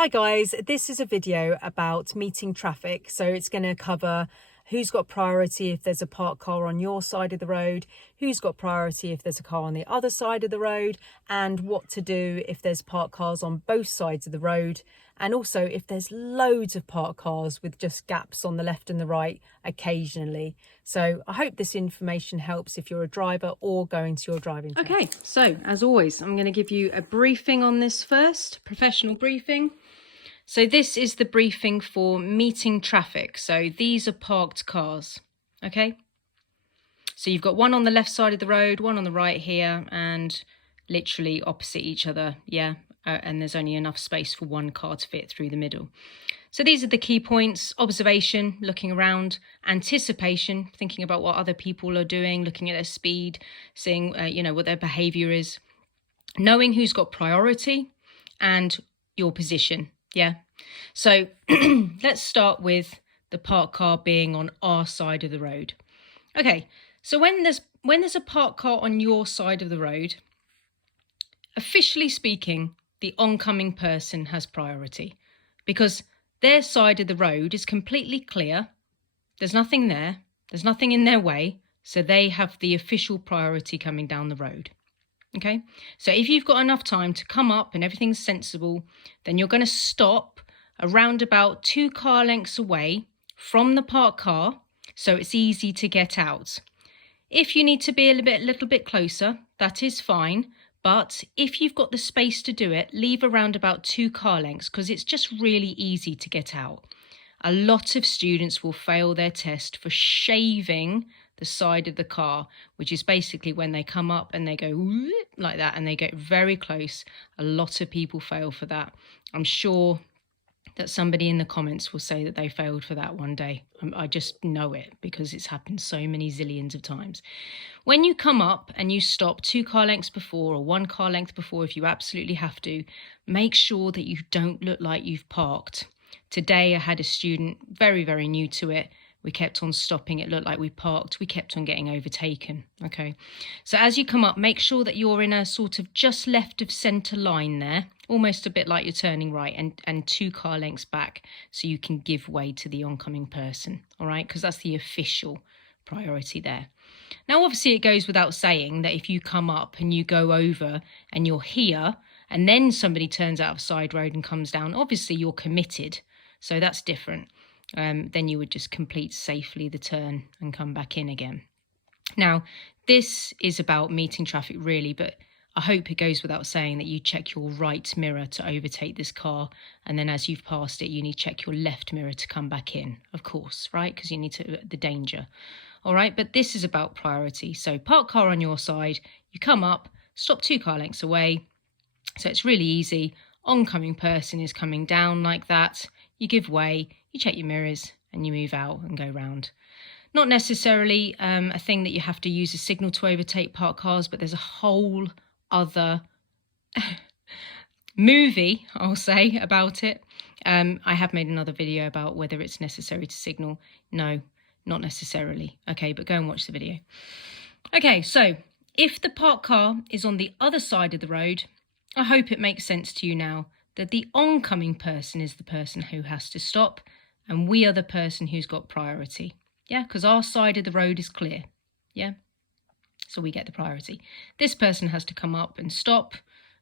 Hi guys, this is a video about meeting traffic. So it's going to cover who's got priority if there's a parked car on your side of the road, who's got priority if there's a car on the other side of the road, and what to do if there's parked cars on both sides of the road, and also if there's loads of parked cars with just gaps on the left and the right occasionally. So I hope this information helps if you're a driver or going to your driving test. Okay, so as always, I'm going to give you a briefing on this first, professional briefing. So this is the briefing for meeting traffic. So these are parked cars, okay? So you've got one on the left side of the road, one on the right here, and literally opposite each other, yeah? And there's only enough space for one car to fit through the middle. So these are the key points: observation, looking around; anticipation, thinking about what other people are doing, looking at their speed, seeing, what their behavior is; knowing who's got priority; and your position. Yeah. So let's start with the parked car being on our side of the road. Okay. So when there's a parked car on your side of the road, officially speaking, the oncoming person has priority because their side of the road is completely clear. There's nothing there. There's nothing in their way. So they have the official priority coming down the road. Okay, so if you've got enough time to come up and everything's sensible, then you're going to stop around about 2 car lengths away from the parked car, so it's easy to get out. If you need to be a little bit closer, that is fine. But if you've got the space to do it, leave around about 2 car lengths because it's just really easy to get out. A lot of students will fail their test for shaving the side of the car, which is basically when they come up and they go like that and they get very close. A lot of people fail for that. I'm sure that somebody in the comments will say that they failed for that one day. I just know it because it's happened so many zillions of times. When you come up and you stop 2 car lengths before or 1 car length before, if you absolutely have to, make sure that you don't look like you've parked. Today I had a student, very, very new to it. We kept on stopping. It looked like we parked. We kept on getting overtaken. Okay. So as you come up, make sure that you're in a sort of just left of centre line there, almost a bit like you're turning right, and 2 car lengths back so you can give way to the oncoming person. All right. Because that's the official priority there. Now, obviously, it goes without saying that if you come up and you go over and you're here and then somebody turns out of a side road and comes down, obviously you're committed. So that's different. Then you would just complete safely the turn and come back in again. Now, this is about meeting traffic really, but I hope it goes without saying that you check your right mirror to overtake this car. And then as you've passed it, you need to check your left mirror to come back in, of course, right? Because you need the danger. All right. But this is about priority. So park car on your side, you come up, stop 2 car lengths away. So it's really easy. Oncoming person is coming down like that. You give way, you check your mirrors and you move out and go round. Not necessarily a thing that you have to use a signal to overtake parked cars, but there's a whole other movie, I'll say, about it. I have made another video about whether it's necessary to signal. No, not necessarily. Okay, but go and watch the video. Okay, so if the parked car is on the other side of the road, I hope it makes sense to you now that the oncoming person is the person who has to stop and we are the person who's got priority. Yeah, because our side of the road is clear. Yeah, so we get the priority. This person has to come up and stop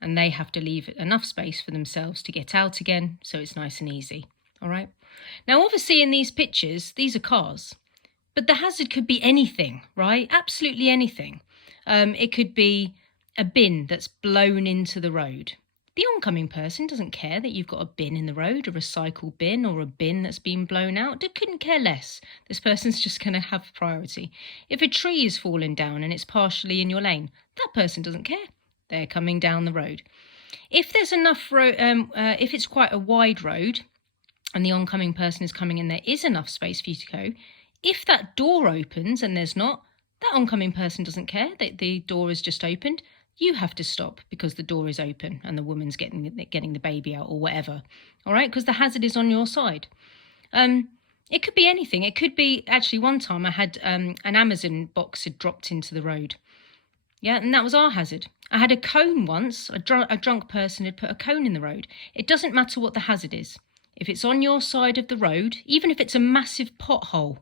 and they have to leave enough space for themselves to get out again, so it's nice and easy. All right. Now, obviously in these pictures, these are cars, but the hazard could be anything, right? Absolutely anything. It could be a bin that's blown into the road. The oncoming person doesn't care that you've got a bin in the road, a recycle bin or a bin that's been blown out. They couldn't care less. This person's just going to have priority. If a tree is falling down and it's partially in your lane, that person doesn't care. They're coming down the road. If there's enough if it's quite a wide road and the oncoming person is coming in, there is enough space for you to go. If that door opens and there's not, that oncoming person doesn't care that the door is just opened. You have to stop because the door is open and the woman's getting the baby out or whatever. All right, because the hazard is on your side. It could be anything. It could be, actually, one time I had an Amazon box had dropped into the road. Yeah, and that was our hazard. I had a cone once. A drunk person had put a cone in the road. It doesn't matter what the hazard is. If it's on your side of the road, even if it's a massive pothole,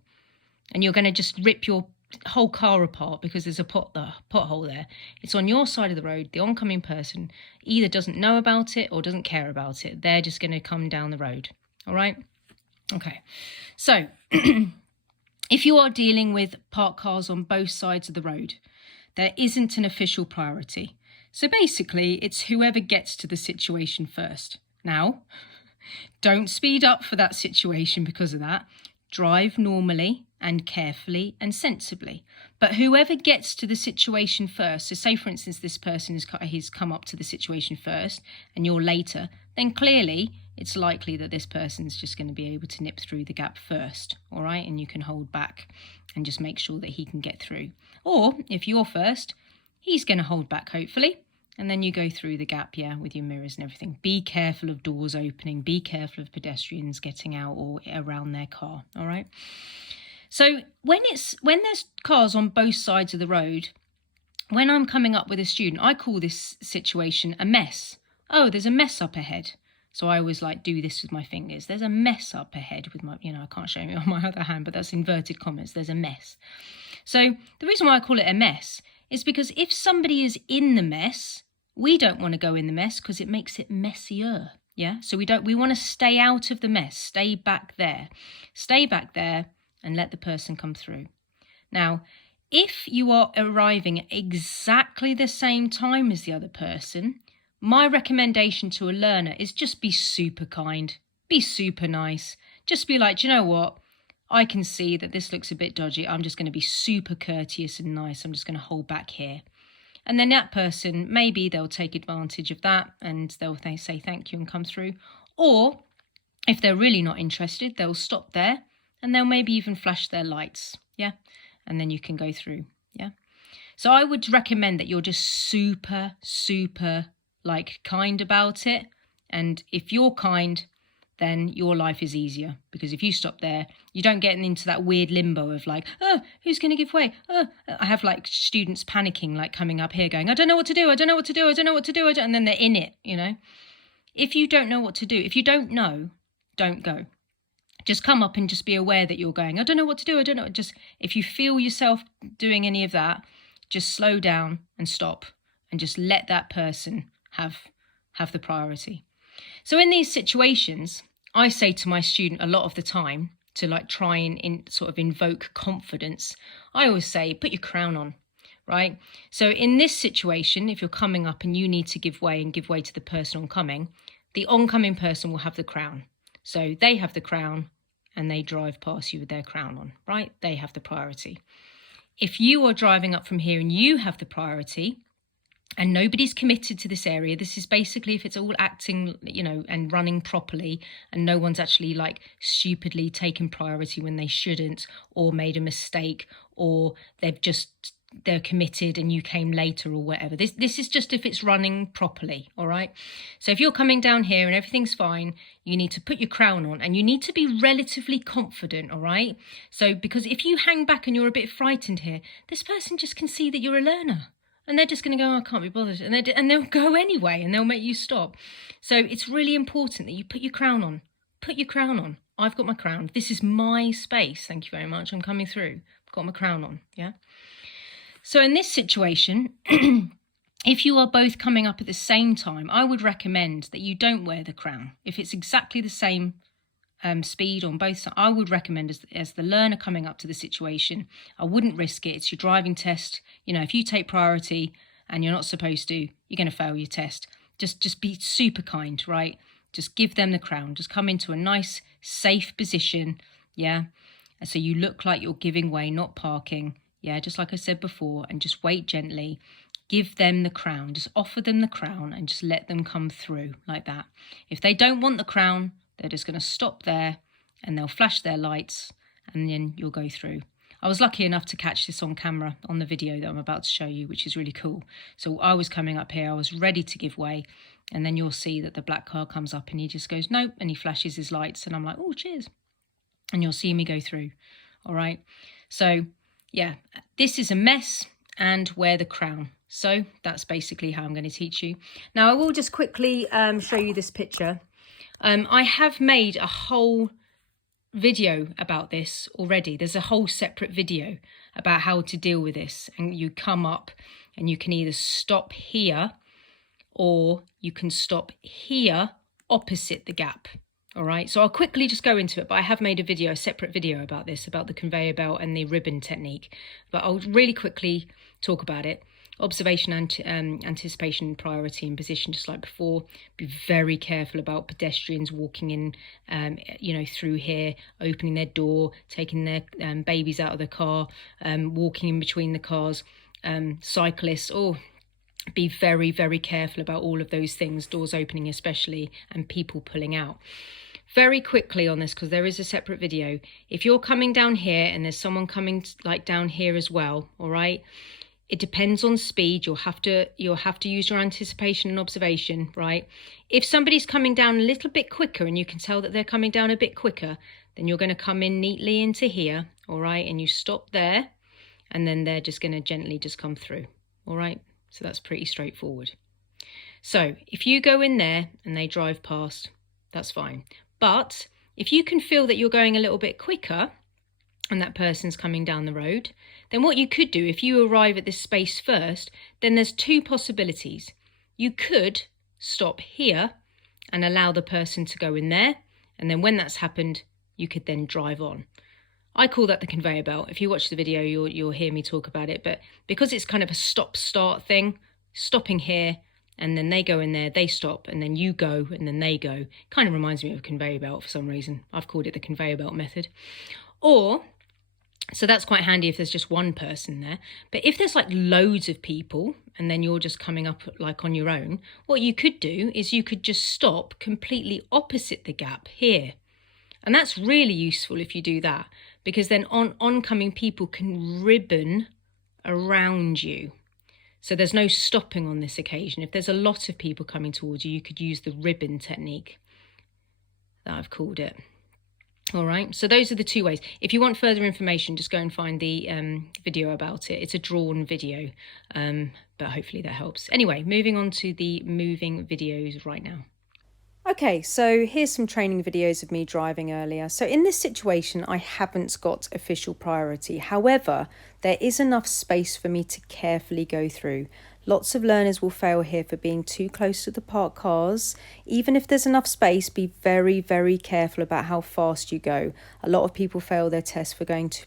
and you're going to just rip your whole car apart because there's a pothole there, it's on your side of the road. The oncoming person either doesn't know about it or doesn't care about it. They're just going to come down the road. All right? Okay. So if you are dealing with parked cars on both sides of the road, there isn't an official priority. So basically, it's whoever gets to the situation first. Now, don't speed up for that situation because of that. Drive normally and carefully and sensibly. But whoever gets to the situation first, so say for instance this person has come up to the situation first and you're later, then clearly it's likely that this person's just going to be able to nip through the gap first, all right? And you can hold back and just make sure that he can get through. Or if you're first, he's going to hold back hopefully, and then you go through the gap, yeah, with your mirrors and everything. Be careful of doors opening. Be careful of pedestrians getting out or around their car, all right? So when there's cars on both sides of the road, when I'm coming up with a student, I call this situation a mess. Oh, there's a mess up ahead. So I always like do this with my fingers. There's a mess up ahead with my, I can't show you on my other hand, but that's inverted commas. There's a mess. So the reason why I call it a mess is because if somebody is in the mess, we don't want to go in the mess because it makes it messier. Yeah. So we want to stay out of the mess. Stay back there. Stay back there and let the person come through. Now, if you are arriving at exactly the same time as the other person, my recommendation to a learner is just be super kind, be super nice. Just be like, do you know what? I can see that this looks a bit dodgy. I'm just going to be super courteous and nice. I'm just going to hold back here. And then that person, maybe they'll take advantage of that and they'll say thank you and come through. Or if they're really not interested, they'll stop there and they'll maybe even flash their lights. Yeah. And then you can go through. Yeah. So I would recommend that you're just super, super kind about it. And if you're kind, then your life is easier, because if you stop there, you don't get into that weird limbo of who's going to give way? I have students panicking, coming up here going, I don't know what to do. I don't know what to do. I don't know what to do. And then they're in it, If you don't know what to do, if you don't know, don't go. Just come up and just be aware that you're going, I don't know what to do. I don't know. Just if you feel yourself doing any of that, just slow down and stop and just let that person have the priority. So in these situations, I say to my student a lot of the time to try and sort of invoke confidence. I always say, put your crown on, right? So in this situation, if you're coming up and you need to give way to the person oncoming, the oncoming person will have the crown. So they have the crown and they drive past you with their crown on, right? They have the priority. If you are driving up from here and you have the priority, and nobody's committed to this area, this is basically if it's all acting, and running properly, and no one's actually stupidly taken priority when they shouldn't, or made a mistake, or they're committed and you came later or whatever. This is just if it's running properly, all right? So if you're coming down here and everything's fine, you need to put your crown on and you need to be relatively confident, all right? So because if you hang back and you're a bit frightened here, this person just can see that you're a learner. And they're just going to go, I can't be bothered. And they'll go anyway, and they'll make you stop. So it's really important that you put your crown on. Put your crown on. I've got my crown. This is my space. Thank you very much. I'm coming through. I've got my crown on. Yeah. So in this situation, if you are both coming up at the same time, I would recommend that you don't wear the crown. If it's exactly the same speed on both sides, I would recommend as the learner coming up to the situation, I wouldn't risk it. It's your driving test. If you take priority and you're not supposed to, you're going to fail your test. Just be super kind, right? Just give them the crown. Just come into a nice, safe position, yeah? And so you look like you're giving way, not parking, yeah? Just like I said before, and just wait gently. Give them the crown. Just offer them the crown and just let them come through like that. If they don't want the crown, they're just going to stop there and they'll flash their lights and then you'll go through. I was lucky enough to catch this on camera on the video that I'm about to show you, which is really cool. So I was coming up here, I was ready to give way, and then you'll see that the black car comes up and he just goes, nope, and he flashes his lights and I'm like, oh, cheers. And you'll see me go through, all right? So, yeah, this is a mess and wear the crown. So that's basically how I'm going to teach you. Now I will just quickly show you this picture. I have made a whole video about this already. There's a whole separate video about how to deal with this, and you come up and you can either stop here or you can stop here opposite the gap. All right, so I'll quickly just go into it, but I have made a separate video about this, about the conveyor belt and the ribbon technique, but I'll really quickly talk about it. Observation, anticipation, priority and position, just like before. Be very careful about pedestrians walking in, through here, opening their door, taking their babies out of the car, walking in between the cars, cyclists. Be very, very careful about all of those things, doors opening especially, and people pulling out. Very quickly on this, because there is a separate video. If you're coming down here and there's someone coming like down here as well, all right? It depends on speed. You'll have to use your anticipation and observation, right? If somebody's coming down a little bit quicker and you can tell that they're coming down a bit quicker, then you're going to come in neatly into here, all right? And you stop there, and then they're just going to gently just come through, all right? So that's pretty straightforward. So if you go in there and they drive past, that's fine. But if you can feel that you're going a little bit quicker and that person's coming down the road, then what you could do, if you arrive at this space first, then there's two possibilities. You could stop here and allow the person to go in there, and then when that's happened, you could then drive on. I call that the conveyor belt. If you watch the video, you'll hear me talk about it, but because it's kind of a stop-start thing, stopping here, and then they go in there, they stop, and then you go, and then they go. Kind of reminds me of a conveyor belt for some reason. I've called it the conveyor belt method. So that's quite handy if there's just one person there. But if there's like loads of people and then you're just coming up like on your own, what you could do is you could just stop completely opposite the gap here. And that's really useful if you do that, because then oncoming people can ribbon around you. So there's no stopping on this occasion. If there's a lot of people coming towards you, you could use the ribbon technique that I've called it. All right, so those are the two ways. If you want further information, just go and find the video about it. It's a drawn video, but hopefully that helps. Anyway, moving on to the moving videos right now. Okay, so here's some training videos of me driving earlier. So in this situation, I haven't got official priority. However, there is enough space for me to carefully go through. Lots of learners will fail here for being too close to the parked cars. Even if there's enough space, be very, very careful about how fast you go. A lot of people fail their test for going to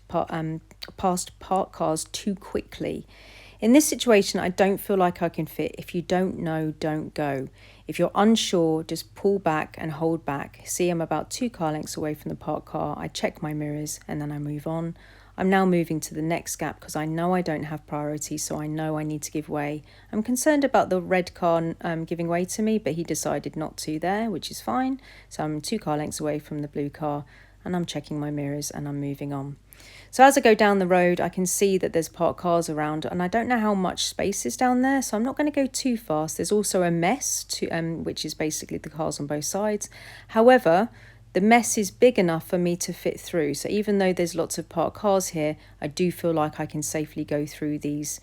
past parked cars too quickly. In this situation, I don't feel like I can fit. If you don't know, don't go. If you're unsure, just pull back and hold back. See, I'm about 2 car lengths away from the parked car. I check my mirrors and then I move on. I'm now moving to the next gap because I know I don't have priority, so I know I need to give way. I'm concerned about the red car giving way to me, but he decided not to there, which is fine. So I'm 2 car lengths away from the blue car and I'm checking my mirrors and I'm moving on. So as I go down the road, I can see that there's parked cars around and I don't know how much space is down there, so I'm not going to go too fast. There's also a mess, which is basically the cars on both sides. However, the mess is big enough for me to fit through. So even though there's lots of parked cars here, I do feel like I can safely go through these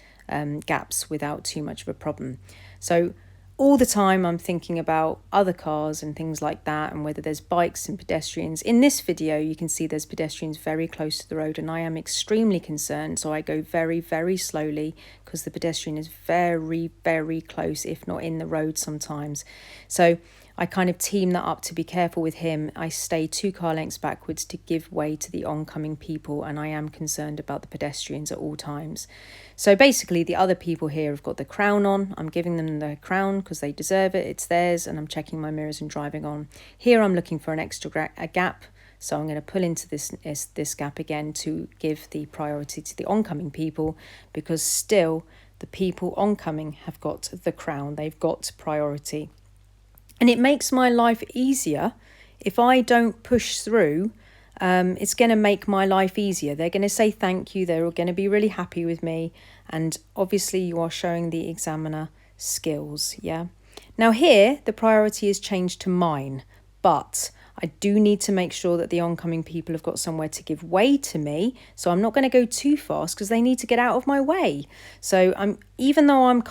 gaps without too much of a problem. So all the time I'm thinking about other cars and things like that, and whether there's bikes and pedestrians. In this video, you can see there's pedestrians very close to the road and I am extremely concerned. So I go very, very slowly because the pedestrian is very, very close, if not in the road sometimes. So I kind of team that up to be careful with him. I stay 2 car lengths backwards to give way to the oncoming people, and I am concerned about the pedestrians at all times. So basically the other people here have got the crown on. I'm giving them the crown because they deserve it. It's theirs, and I'm checking my mirrors and driving on. Here I'm looking for an extra gap. So I'm going to pull into this gap again to give the priority to the oncoming people, because still the people oncoming have got the crown. They've got priority. And it makes my life easier. If I don't push through, it's going to make my life easier. They're going to say thank you. They're going to be really happy with me. And obviously you are showing the examiner skills, yeah? Now here, the priority is changed to mine, but I do need to make sure that the oncoming people have got somewhere to give way to me. So I'm not going to go too fast because they need to get out of my way. So even though I'm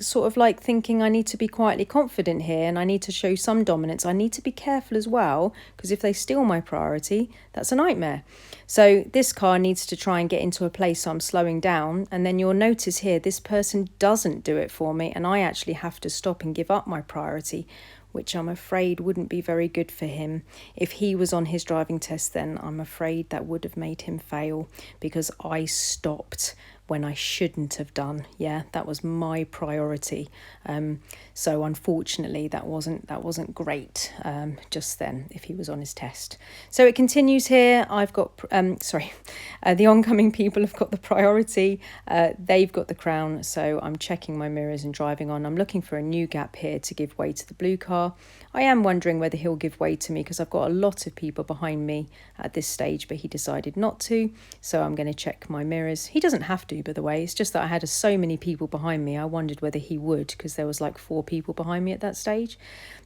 sort of like thinking I need to be quietly confident here and I need to show some dominance, I need to be careful as well, because if they steal my priority, that's a nightmare. So this car needs to try and get into a place so I'm slowing down, and then you'll notice here this person doesn't do it for me and I actually have to stop and give up my priority, which I'm afraid wouldn't be very good for him. If he was on his driving test, then I'm afraid that would have made him fail because I stopped when I shouldn't have done. Yeah, that was my priority. So unfortunately, that wasn't great just then if he was on his test. So it continues here. I've got, the oncoming people have got the priority. They've got the crown. So I'm checking my mirrors and driving on. I'm looking for a new gap here to give way to the blue car. I am wondering whether he'll give way to me because I've got a lot of people behind me at this stage, but he decided not to. So I'm going to check my mirrors. He doesn't have to, by the way. It's just that I had so many people behind me. I wondered whether he would, because there was like 4 people behind me at that stage.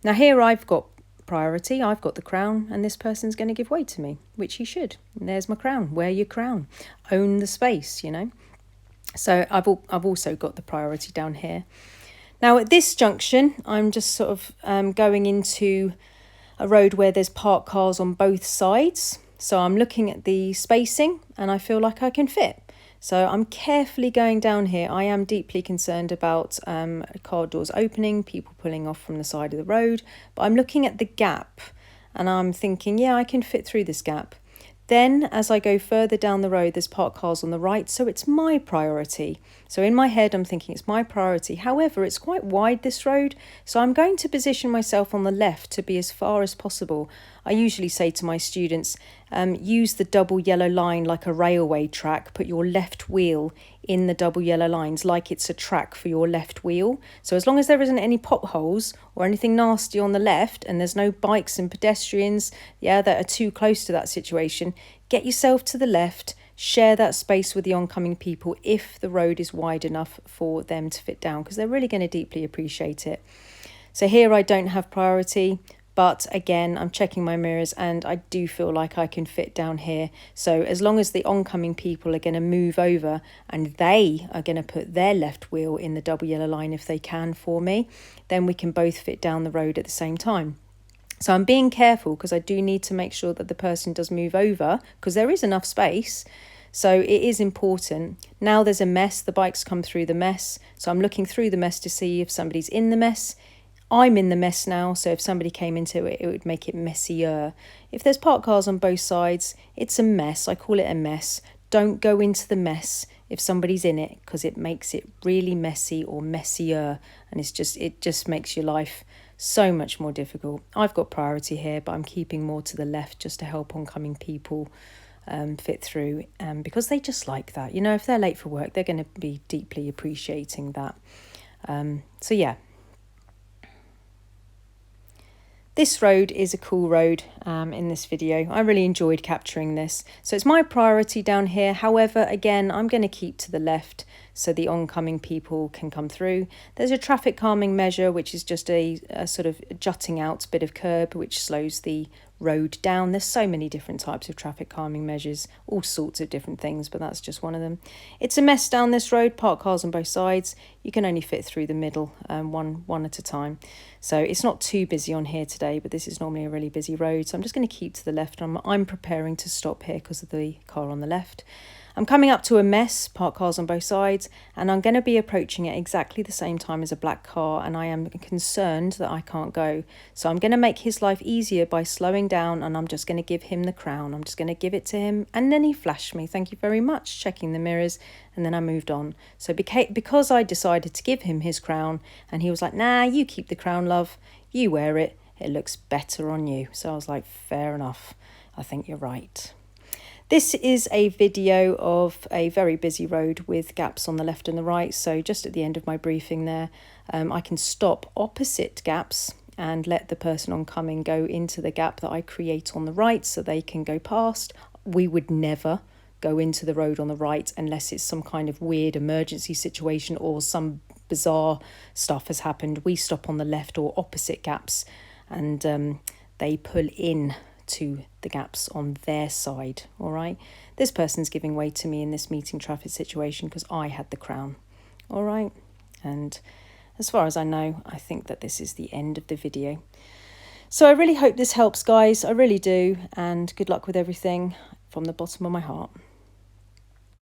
Now here I've got priority. I've got the crown, and this person's going to give way to me, which he should. And there's my crown. Wear your crown. Own the space, you know. So I've also got the priority down here. Now at this junction, I'm just sort of going into a road where there's parked cars on both sides. So I'm looking at the spacing and I feel like I can fit. So I'm carefully going down here. I am deeply concerned about car doors opening, people pulling off from the side of the road. But I'm looking at the gap and I'm thinking, yeah, I can fit through this gap. Then as I go further down the road, there's parked cars on the right, so it's my priority. So in my head, I'm thinking it's my priority. However, it's quite wide, this road, so I'm going to position myself on the left to be as far as possible. I usually say to my students, use the double yellow line like a railway track. Put your left wheel in the double yellow lines like it's a track for your left wheel. So as long as there isn't any potholes or anything nasty on the left and there's no bikes and pedestrians, that are too close to that situation, get yourself to the left, share that space with the oncoming people if the road is wide enough for them to fit down, because they're really going to deeply appreciate it. So here I don't have priority. But again, I'm checking my mirrors and I do feel like I can fit down here. So as long as the oncoming people are going to move over and they are going to put their left wheel in the double yellow line if they can for me, then we can both fit down the road at the same time. So I'm being careful because I do need to make sure that the person does move over because there is enough space. So it is important. Now there's a mess. The bikes come through the mess. So I'm looking through the mess to see if somebody's in the mess. I'm in the mess now, so if somebody came into it, it would make it messier. If there's parked cars on both sides, it's a mess. I call it a mess. Don't go into the mess if somebody's in it, because it makes it really messy or messier, and it just makes your life so much more difficult. I've got priority here, but I'm keeping more to the left just to help oncoming people fit through, because they just like that. You know, if they're late for work, they're going to be deeply appreciating that. So yeah. This road is a cool road in this video. I really enjoyed capturing this. So it's my priority down here. However, again, I'm going to keep to the left so the oncoming people can come through. There's a traffic calming measure, which is just a sort of jutting out bit of curb, which slows the road down. There's so many different types of traffic calming measures, all sorts of different things, but that's just one of them. It's a mess down this road, parked cars on both sides. You can only fit through the middle, one at a time. So it's not too busy on here today, but this is normally a really busy road. So I'm just going to keep to the left. I'm preparing to stop here because of the car on the left. I'm coming up to a mess, parked cars on both sides, and I'm going to be approaching it exactly the same time as a black car, and I am concerned that I can't go. So I'm going to make his life easier by slowing down, and I'm just going to give him the crown. I'm just going to give it to him, and then he flashed me, thank you very much, checking the mirrors, and then I moved on. So because I decided to give him his crown, and he was like, nah, you keep the crown, love, you wear it, it looks better on you. So I was like, fair enough, I think you're right. This is a video of a very busy road with gaps on the left and the right. So just at the end of my briefing there, I can stop opposite gaps and let the person oncoming go into the gap that I create on the right so they can go past. We would never go into the road on the right unless it's some kind of weird emergency situation or some bizarre stuff has happened. We stop on the left or opposite gaps, and they pull in to the gaps on their side, all right? This person's giving way to me in this meeting traffic situation because I had the crown, all right? And as far as I know, I think that this is the end of the video. So I really hope this helps, guys. I really do. And good luck with everything from the bottom of my heart.